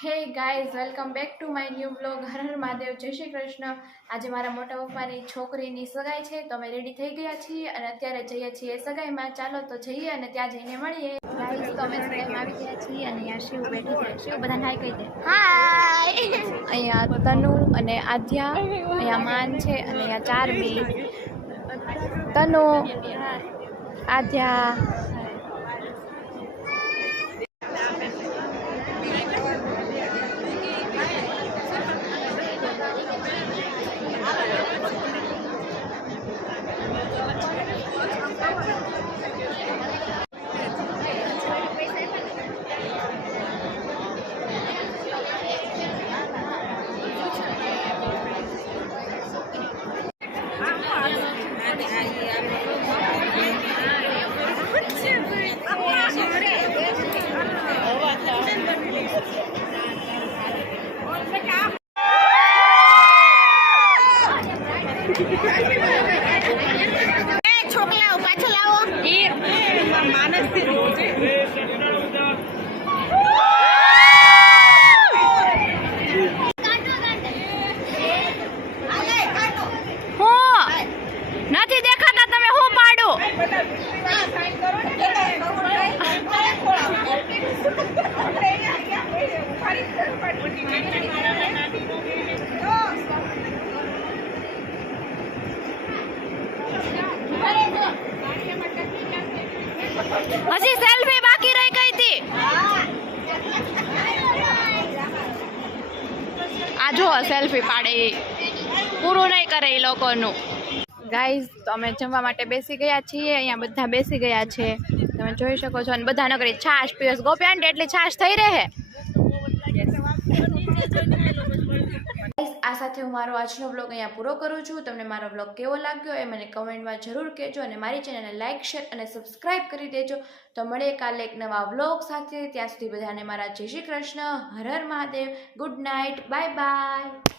હે guys, welcome back to my new blog. Har Har Mahadev, જય શ્રી કૃષ્ણ. આજે મારા મોટા પપ્પાની છોકરીની સગાઈ છે તો અમે રેડી થઈ ગયા છીએ અને અત્યારે જઈએ છીએ સગાઈમાં. ચાલો તો જઈએ અને ત્યાં જઈને મળીએ. ગાઈઝ, તો અમે સગાઈમાં આવી ગયા છીએ અને અહીંયા શિવ બેઠી છે. શિવ બધા હાય કહી દે. હાય. અહીંયા તનુ અને આધ્યા, અહીંયા માન છે અને અહીંયા ચારમી. તનુ, આધ્યા. છોકરાઓ પાછળ આવો. માનસ નથી દેખાતા, તમે હું પાડો. હજી સેલ્ફી બાકી રહી ગઈ હતી. આ જો સેલ્ફી પાડે, પૂરું નહીં કરે એ લોકોનું. ગાઈઝ, તો અમે જમવા માટે બેસી ગયા છીએ. અહીંયા બધા બેસી ગયા છે, તમે જોઈ શકો છો. અને બધા નગરી છાશ પીવસ. ગોપ્યાંટ એટલી છાશ થઈ રહે. આ સાથે હું મારો આજનો બ્લોગ અહીંયા પૂરો કરું છું. તમને મારો બ્લોગ કેવો લાગ્યો એ મને કમેન્ટમાં જરૂર કહેજો અને મારી ચેનલને લાઇક, શેર અને સબસ્ક્રાઇબ કરી દેજો. તો મળીએ કાલે એક નવા બ્લોગ સાથે. ત્યાં સુધી બધાને મારા જય Shri Krishna, Har Har Mahadev, good night, bye by.